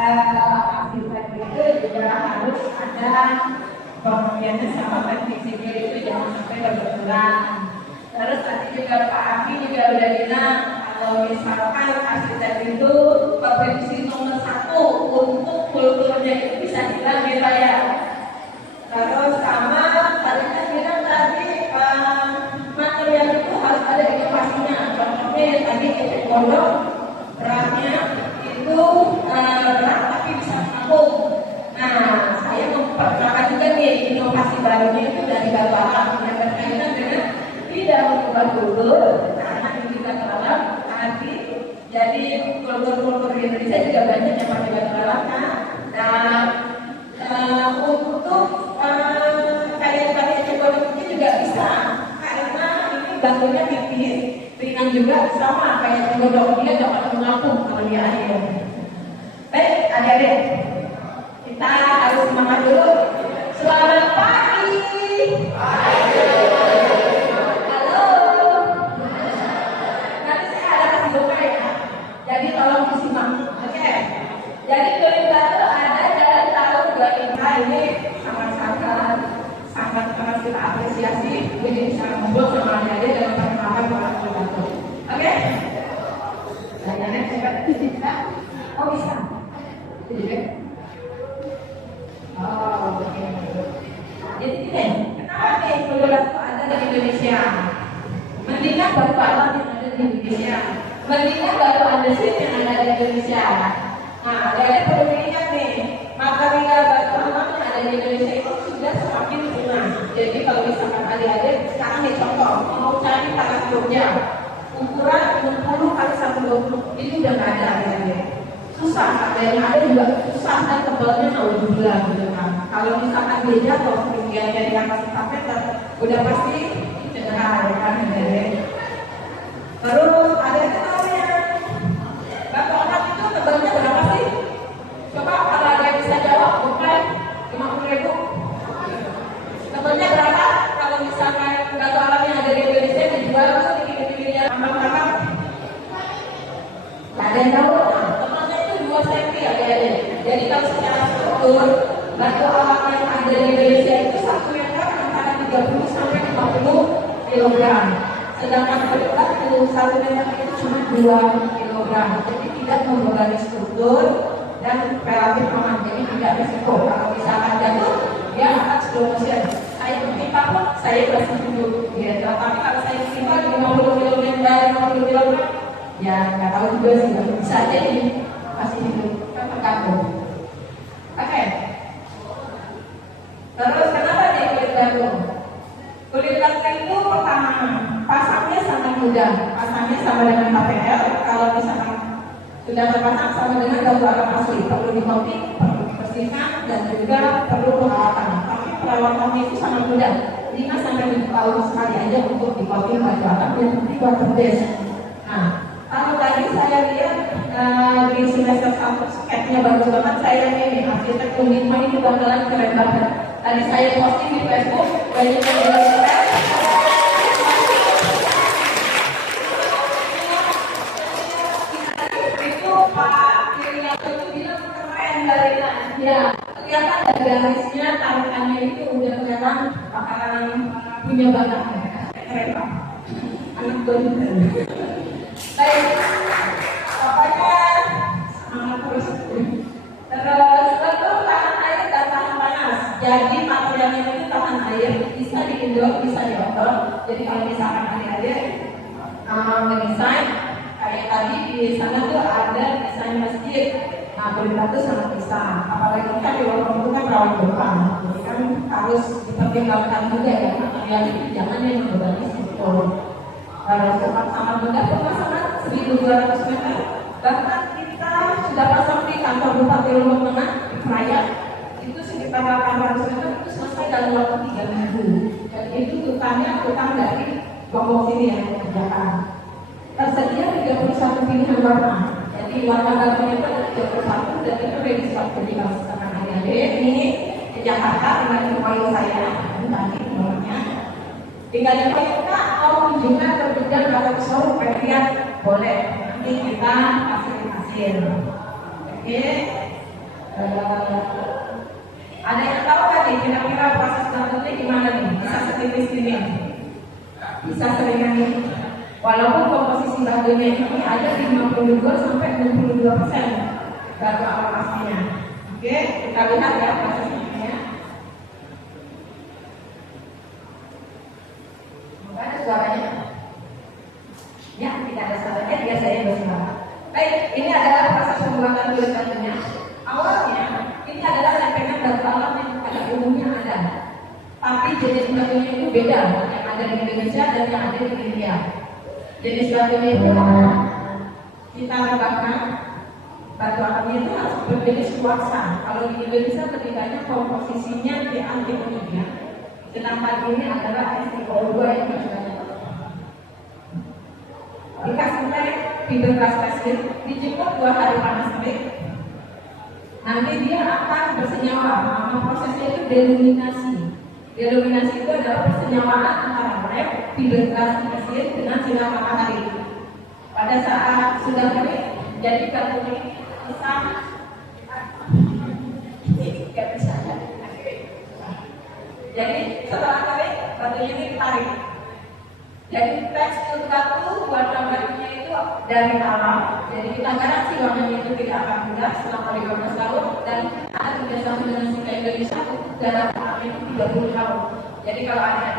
aktivitas itu juga harus ada pengertiannya sama fisiknya itu jangan sampai berkurang. Terus tadi juga Pak Aki juga udah bilang kalau misalkan asisten itu provinsi nomor 1 untuk kulturnya itu bisa hilang ya Pak ya. Terus sama tadi kan bilang tadi material itu harus ada inovasinya. Contohnya yang tadi ecek gondok beratnya itu berat tapi bisa menampung. Nah, saya memperkenalkan juga nih inovasi barunya itu dari batu alam yang berkaitan dengan tidak mengubah kultur karena ini juga alam nanti jadi kultur-kultur di Indonesia juga banyak yang pakai batu alam kan. Nah, untuk kayak cekol itu juga bisa karena ini batunya tipis, ringan juga sama kayak cekol dia dapat menampung kalau dia air. Baik, adik-adik, kita harus semangat dulu. Selamat pagi. Halo. Nanti saya ada kasih buka ya. Jadi tolong disimak. Oke. Jadi kulit batu ada jalan tahu 25 ini sangat kita apresiasi. Jadi bisa ngobrol sama adik-adik dalam perkembangan kulit batu. Oke. Tanya cepat bisa. Oh bisa. Jadi oke. Jadi kenapa nih kulit batu ada di Indonesia? Mendingan batu alam yang ada di Indonesia, mendingan batu andesit yang ada di Indonesia. Nah, jadi perlu diingat nih, material batu alam yang ada di Indonesia itu sudah semakin punah. Jadi kalau misalkan adik-adik sekarang nih contoh mau cari tanah Jogja ukuran 60 kali 120 ini udah nggak ada adik-adik. Susah, ada yang ada juga susah dan tebalnya mau dibilang gitu kan. Kalau misalkan beda kalau ketinggiannya di atas 4 meter udah pasti cedera ya kan adik-adik. Terus ada yang namanya batu alam itu tebalnya berapa sih? Coba kalau ada yang bisa jawab, bukan 50.000. Tebalnya berapa? Kalau misalkan batu alam yang ada di Indonesia dijual tuh di pinggir-pinggirnya tambang-tambang. Gak ada yang tahu. Tebalnya itu 2 cm ya. Jadi kalau secara struktur batu alam yang ada di Indonesia itu 1 meter antara 30 sampai 50 kg. Sedangkan berat itu 1 meter itu cuma 2 kg. Jadi tidak membebani struktur dan relatif aman. Jadi tidak risiko. Kalau misalkan jatuh, dia akan slow motion. Saya menimpa pun saya masih hidup. Ya, tapi kalau saya simpan 50 kg dari 50 kg, ya nggak tahu juga sih. Bisa jadi masih hidup. Kan tergantung. Oke. Terus kenapa nih kulit batu? Kulit batu itu pertama pasangnya sangat mudah. Pasangnya sama dengan KPL. Kalau misalkan sudah terpasang sama dengan batu alam asli, perlu di-coating, perlu dibersihkan dan juga perlu perawatan. Tapi perawatan itu sangat mudah. 5 sampai 7 tahun sekali aja untuk di-coating batu alam yang penting water base. Nah, kalau tadi saya lihat di semester 1 sketnya bagus banget, saya ini arsitek Unima itu bakalan keren banget. Tadi saya posting di Facebook, banyak yang bilang itu Pak Kiriato itu bilang keren baliknya. Ya, kelihatan dari garisnya, tarikannya itu udah kelihatan bakalan punya banget. Keren Pak. Anak bener. Baik, pokoknya semangat terus. Terus tahan air dan tahan panas. Jadi materialnya itu tahan air, bisa di indoor, bisa di outdoor. Jadi kalau misalkan adik-adik mendesain kayak tadi di sana tuh ada desain masjid. Nah, kulit batu sangat bisa. Apalagi kan di luar itu kan rawan gempa. Jadi kan harus dipertimbangkan juga ya material itu jangan yang membebani struktur. Sama mudah pemasangan 1.200 meter. Bahkan kita sudah pasang di kantor Bupati Lombok Tengah di Praia. Itu sekitar 800 meter itu selesai dalam waktu 3 minggu. Jadi itu utang dari Lombok sini yang mengerjakan. Tersedia 31 pilihan warna. Jadi warna batunya itu ada 31 dan itu ready stock. Jadi kalau misalkan adik-adik ini ke Jakarta dengan invoice saya tadi nomornya. Tinggal yang Kak mau kunjungan ke gudang atau ke showroom lihat boleh. Nanti kita fasilitasi. Oke. Ada yang tahu kan nih kira-kira proses batunya gimana nih? Bisa setipis ini, bisa seringan ini. Walaupun komposisi batunya ini ada 52 sampai 62% batu alam aslinya. Oke, kita lihat ya prosesnya. Bukan ada suaranya? Ya, tidak ada suaranya, biasanya bersuara. Baik, ini adalah proses pembuatan kulit batunya. Awalnya ini adalah lempengan batu alam yang pada umumnya ada, tapi jenis batunya itu beda yang ada di Indonesia dan yang ada di India. Jenis batunya itu kita tambahkan batu alamnya itu harus berjenis kuarsa. Kalau di Indonesia lebih banyak komposisinya di antimonnya, sedangkan ini adalah SiO2 yang banyak. Dikasih teh fiber glass pasir, dijemur 2 hari panas terik. Nanti dia akan bersenyawa. Nama prosesnya itu deluminasi. Deluminasi itu adalah persenyawaan antara lem, fiber glass pasir dengan sinar matahari. Pada saat sudah kering, jadi batunya ini besar. Tidak bisa ya. Jadi setelah kering, batunya ini ditarik. Jadi tekstur batu, warna batunya itu dari alam. Jadi kita garansi warnanya itu tidak akan pudar selama 15 tahun. Dan kita ada kerjasama dengan Sika Indonesia untuk dalam alam itu 30 tahun. Jadi kalau ada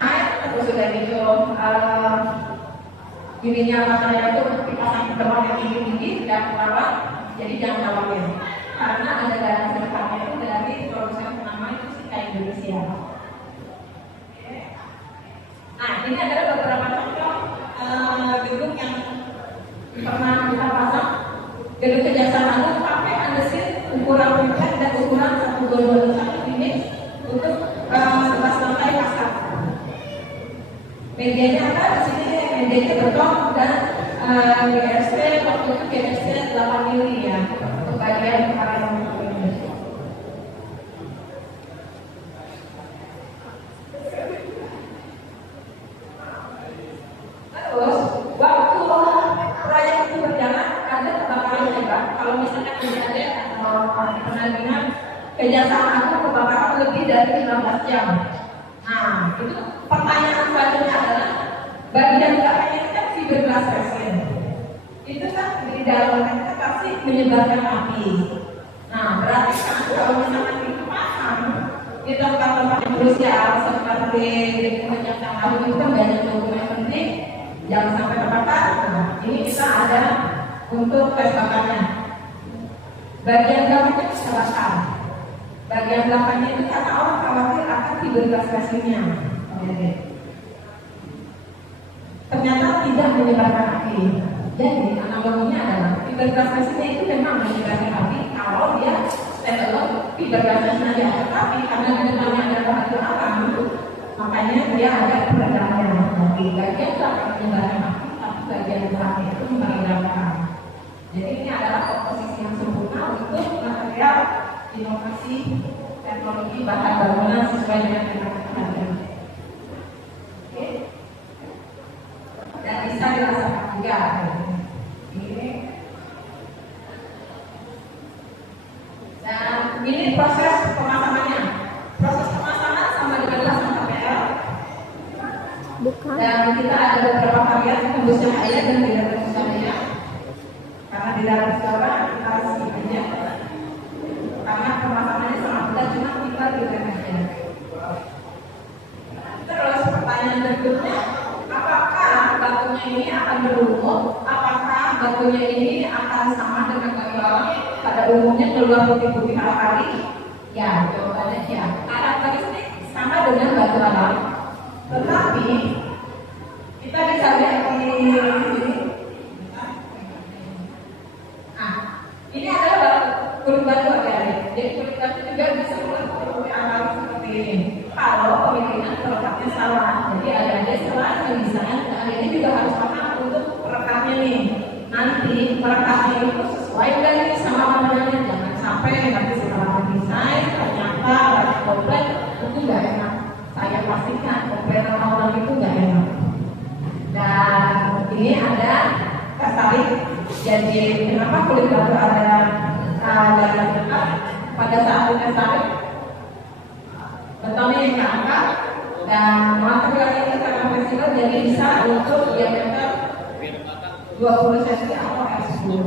saya atau sudah gitu ininya matanya itu dipasang ke tempat yang tinggi dan merawat. Jadi jangan khawatir karena ada garansi depannya itu dari produsen penama itu Sika Indonesia. Nah, ini adalah beberapa contoh gedung yang pernah kita pasang. Gedung Kejaksaan Agung pakai andesit ukuran puncak dan ukuran 1,21 ini untuk 11 lantai pasang. Medianya ada di sini, medianya beton dan GST waktu itu GST 8 mili ya untuk bagian area ini. Terus waktu proyek itu berjalan ada kebakaran hebat. Kalau misalnya kejadian penanganan Kejaksaan Agung kebakaran lebih dari 15 jam. Nah, itu pertanyaan selanjutnya adalah bagian belakangnya itu kan fiber glass pasir. Itu kan di dalamnya itu pasti menyebarkan api. Nah, berarti kan kalau misalnya dipasang di tempat-tempat yang krusial seperti Kejaksaan Agung itu kan banyak dokumen penting. Jangan sampai terbakar. Nah, ini kita ada untuk tes bakarnya. Bagian belakangnya bisa bakar. Bagian belakangnya itu karena orang khawatir akan fiber glass pasirnya. Ternyata tidak menyebarkan api. Jadi analoginya adalah fiber glass pasirnya itu memang menyebarkan api kalau dia standalone fiber glass pasirnya dia ada api karena di depannya ada batu alam, makanya dia ada peredamnya. Di bagian belakang menyebarkan api, tapi bagian belakang itu meredamkan. Jadi ini adalah komposisi yang sempurna untuk material inovasi teknologi bahan bangunan sesuai dengan teknologi. Oke. Dan bisa dirasakan juga. Ini. Dan ini proses pemasangannya. Proses pemasangan sama dengan pasang KPL. Dan kita ada beberapa varian tembusnya air dan tidak tembusnya air. Karena di dalam sekolah kita harus aja. Karena pemasangannya sangat mudah, cuma kita tidak aja. Terus pertanyaan berikutnya, apakah batunya ini akan berumur? Apakah batunya ini akan sama dengan batu alam pada umumnya keluar putih-putih hari? Ya, jawabannya ya. Akan bagi sama dengan batu alam. Tetapi kita bisa lihat di sini. Nah, ini adalah kulit batu adik-adik. Jadi kulit batu juga bisa berfungsi analog seperti ini. Kalau pemikiran pelekatnya salah, jadi adik-adik selain mendesain, adik-adik juga harus paham untuk pelekatnya nih. Nanti pelekatnya itu sesuai dengan sama warnanya. Jangan sampai nanti setelah mendesain ternyata batu komplet itu nggak enak. Saya pastikan komplet awal itu nggak enak. Dan ini ada kastalik. Jadi kenapa kulit batu ada pada saat kita salib betonnya yang keangkat dan material ini sangat fleksibel, jadi bisa untuk diameter 20 cm atau R10.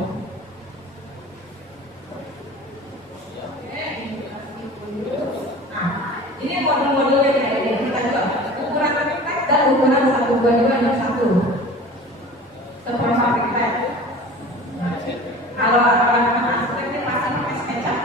Nah, ini model-modelnya kayak ini. Kita juga ukuran arsitek dan ukuran 122/1 seperti arsitek. Kalau arsitek ini pasti pakai SketchUp.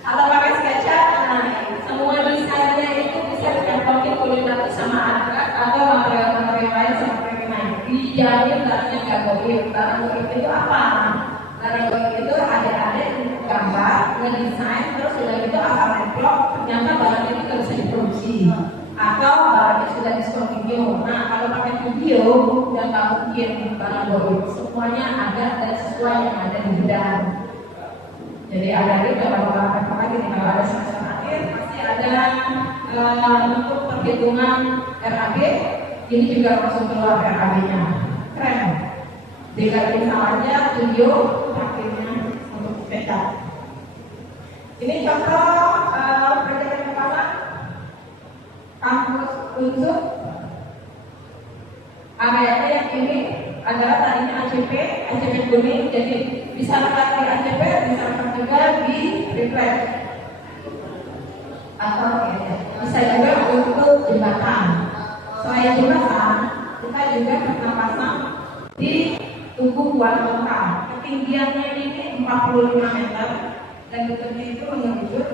Kalau pakai SketchUp, nah, semua desainnya itu bisa ditempelin kulit batu sama atau material-material lain seperti ini. Dijadiin bahannya nggak goib. Barang goib itu apa? Barang goib itu adik-adik gambar, ngedesain, terus sudah gitu asal nemplok, ternyata barang itu nggak bisa diproduksi. Atau barangnya sudah diskon video. Nah, kalau pakai video dan nggak mungkin barang goib. Semuanya ada dan sesuai yang ada di gudang. Jadi ada itu kalau apa lagi nih, kalau ada semester akhir pasti ada untuk perhitungan RAB. Ini juga langsung keluar RAB-nya. Keren. Dikaliin sama aja video akhirnya untuk SketchUp. Ini contoh proyek yang pertama kampus Unsur. Areanya yang ini adalah tadinya ACP kuning, jadi bisa lekat di ACP, bisa lekat juga di refleks atau bisa juga untuk jembatan. Selain jembatan, kita juga pernah pasang di tubuh buah lengkap. Ketinggiannya ini 45 meter dan bentuknya itu mengerucut.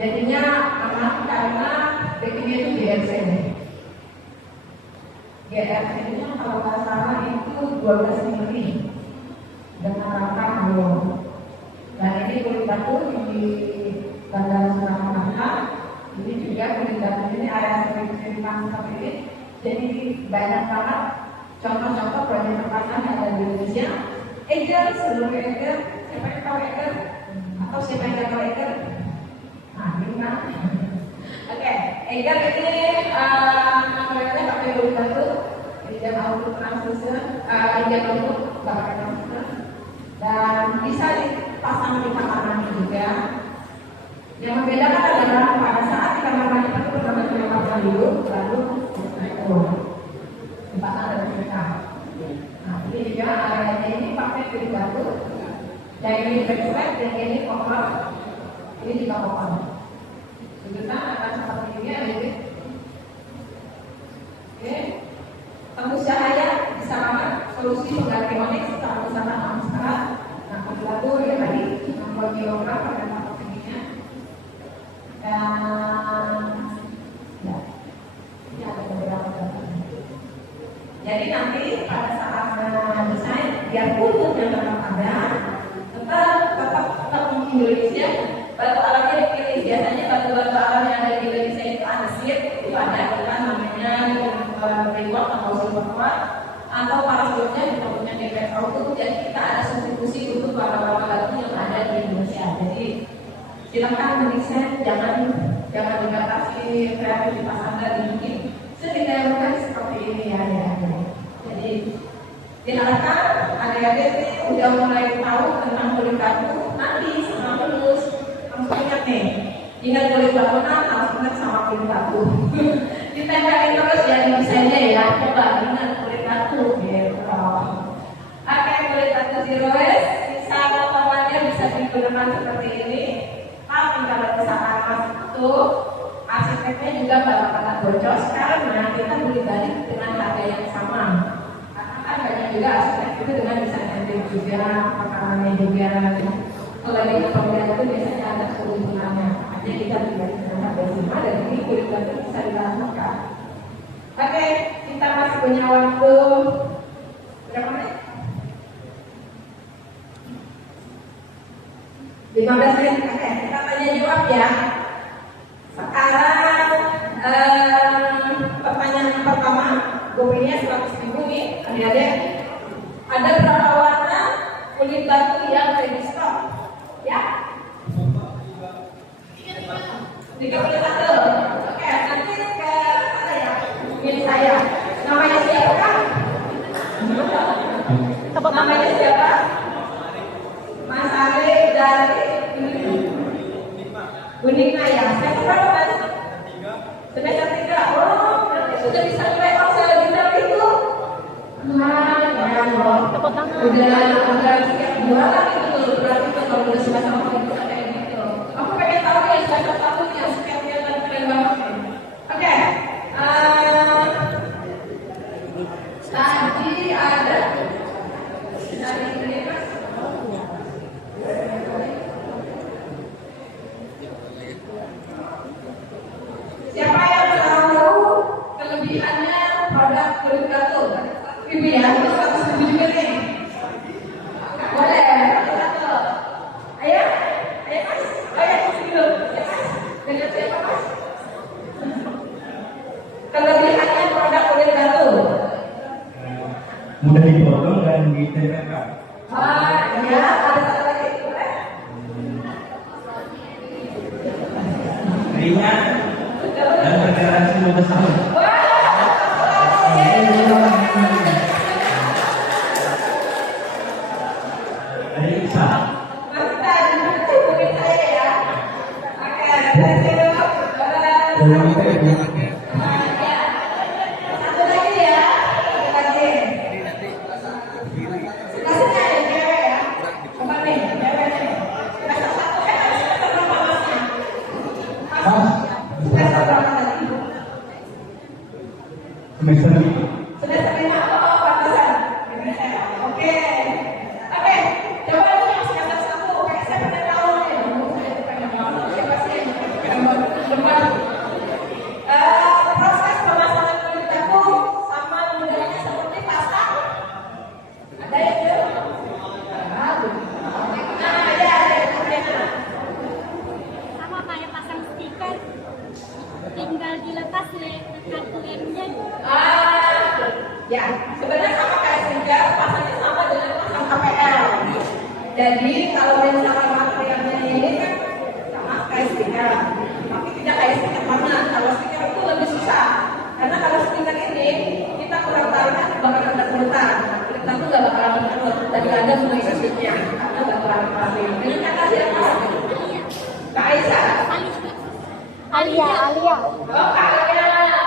Jadinya aman karena bentuknya itu GRC. GRC-nya kalau nggak salah itu 12 mm dengan rangka belum. Dan ini kulit batu yang di Bandara Soekarno-Hatta. Ini juga kulit batu ini area sertifikat seperti ini. Jadi banyak banget contoh-contoh proyek pertanian yang ada di Indonesia. Eger, seluruh Eger, siapa yang tahu Eger? Atau siapa yang nggak tahu Eger? Nah, ini kan. Oke, Eger ini namanya pakai kulit batu, dan auto transfusion, dia untuk pakai transfusion, dan bisa dipasang di kamarnya juga. Yang membedakan adalah pada saat di kamar mandi itu pertama diletakkan dulu, lalu dipasang dari mereka. Nah, ini juga areanya ini pakai kulit batu, yang ini backpack, yang ini koper, ini juga koper. Tunjukkan akan seperti ini ada ini. Oke, tembus cahaya bisa banget solusi pengganti onyx kalau misalkan sekarang. Nah, kulit batu ya tadi 60 kg pada tahap tingginya. Dan ya, ini ada beberapa gambar. Jadi nanti pada saat desain biar kutub yang tetap ada, tetap Indonesia. Batu alamnya dipilih, biasanya batu-batu alam yang ada di Indonesia itu andesit, itu ada kan namanya reward atau silver quartz, atau parasolnya disebutnya DPS auto. Jadi kita ada substitusi untuk batu-batu batu yang ada di Indonesia. Jadi silakan mendesain, jangan dibatasi kreativitas Anda dibikin sedemikian seperti ini ya. Jadi diharapkan adik-adik ini udah mulai tahu tentang kulit batu. Nanti setelah lulus langsung ingat nih, ingat kulit bangunan harus ingat sama kulit batu. Ditempelin terus ya di desainnya ya, coba ingat kulit batu gitu. Oke, kulit batu zero waste, sisa potongannya bisa digunakan seperti ini. Tapi kalau misalkan masih utuh, arsiteknya juga bakal boncos karena kita beli balik dengan harga yang sama. Karena kan banyak juga arsitek itu dengan desain antik juga, pakanannya juga. Kalau di pembelian itu biasanya ada keuntungannya. Jadi kita beli dengan harga sama dan ini kulit batu bisa dilakukan. Oke, kita masih punya waktu berapa menit? 15 menit. Oke, kita tanya jawab ya. Sekarang pertanyaan yang pertama, gopinya 100.000 nih, adik-adik. Ada berapa warna kulit batu yang ada di stok? Ya? 31. Oke, nanti ke mana ya? Pilih saya. Namanya siapa? Namanya siapa? Mas jualan itu berarti itu kalau udah sudah sama itu kayak gitu. Aku pengen tahu ya semester satunya skillnya dan keren banget. Oke, tadi ada dari ini mas. Siapa yang tahu kelebihannya produk kulit batu? Ibu ya, itu harus juga nih. Boleh, satu. Ayo, ayo mas. Oh ya, dulu. Ya mas. Dengan siapa mas? Kelebihannya produk kulit batu. Mudah dipotong dan ditempelkan. Ya, ada satu lagi. Boleh? Ringan dan bergaransi 15 tahun. Dari Isa. Satu lagi ya, satu lagi. Kasihnya ya cewek ya. Coba nih, cewek nih. Semester satu semester berapa masnya? Semester berapa tadi? Semester 5. Semester 5 apa pantesan? Oke. Oke, coba ini yang semester 1. Kayak saya pernah tahu nih. Saya pengen tahu siapa sih yang depan. Proses pemasangan kulit batu sama mudahnya seperti pasta. Ada yang belum? Nah, ya, ada. Sama kayak pasang stiker, tinggal dilepas kartu remnya. Ya, sebenarnya sama kayak stiker, pasangnya sama dengan pasang KPL. Jadi kalau misalkan materialnya ini kan sama kayak stiker, tapi tidak kayak stiker mana. Kalau stiker itu lebih susah, karena kalau stiker ini kita kurang tahu kan bakal ada kerutan, kulit batu nggak bakalan berkerut. Tadi ada mulai sisanya, karena bakalan rapi. Ini kata siapa? Kak Aisyah. Alia. Oh, Kak Alia.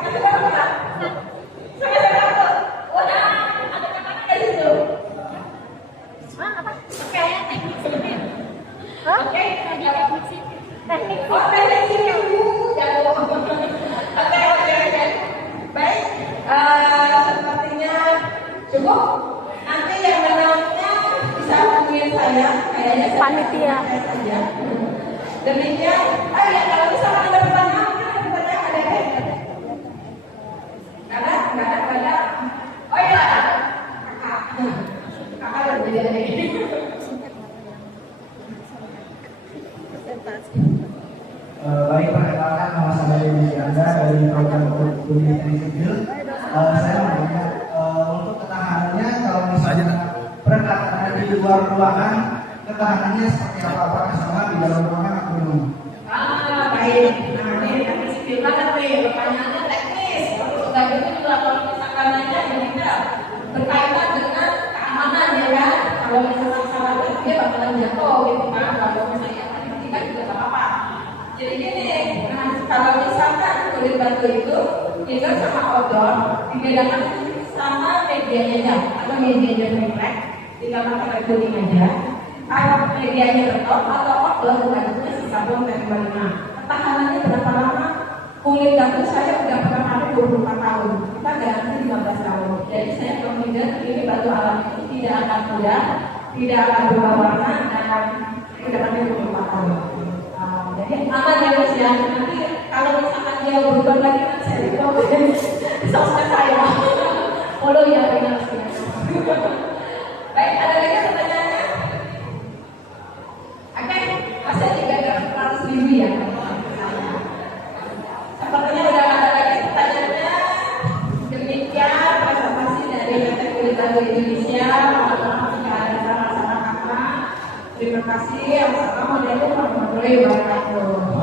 Semester berapa? Semester berapa? Udah ada kakaknya di situ. Apa? Oke. Teknik sipil. Oke. Teknik sipil. Teknik Oh, teknik sipil. Jauh. Oke. Baik. Sepertinya cukup. Nanti yang menangnya bisa hubungin saya. Kayaknya saya Panitia. saja. Demikian. Ya kalau misalkan ada pertanyaan, ada pertanyaan ada deh. Nggak ada. Oh iya. Kakak lebih dari ini. Baik, perkenalkan nama saya Yudi Anda dari program kuliah teknik sipil. Saya mau tanya untuk ketahanannya kalau misalnya perkataan di luar ruangan ketahanannya seperti apa? Apakah sama di dalam ruangan atau belum? Baik. Nah, ini teknis sipil banget nih. Pertanyaannya teknis. Sudah gitu juga kalau misalkan nanya ya tidak berkaitan dengan keamanan ya kan. Kalau misalkan salah dia bakalan jatuh gitu kan. Kalau misalnya tiba juga nggak apa-apa. Jadi gini, nah, kalau misalkan kulit batu itu indoor sama outdoor dibedakan sama medianya atau medianya refleks, tinggal pakai kuning aja. Kalau medianya beton atau outdoor bukan itu sisa bom dari Balina. Ketahanannya berapa lama? Kulit batu saya udah pernah pakai 24 tahun. Kita garansi 15 tahun. Jadi saya confident ini batu alam itu tidak akan mudah, tidak akan berubah warna dan udah pakai 24 tahun. Jadi aman ya Mas ya. Nanti kalau misalkan dia berubah lagi kan saya dikomplain sosmed saya. Follow ya Mas ya. Baik, ada lagi pertanyaannya? Oke, masa juga 100.000 ya. Sepertinya udah ada lagi pertanyaannya. Demikian presentasi dari PT Kulit Batu Indonesia. Ada sama-sama kakak. Terima kasih. Assalamualaikum warahmatullahi wabarakatuh.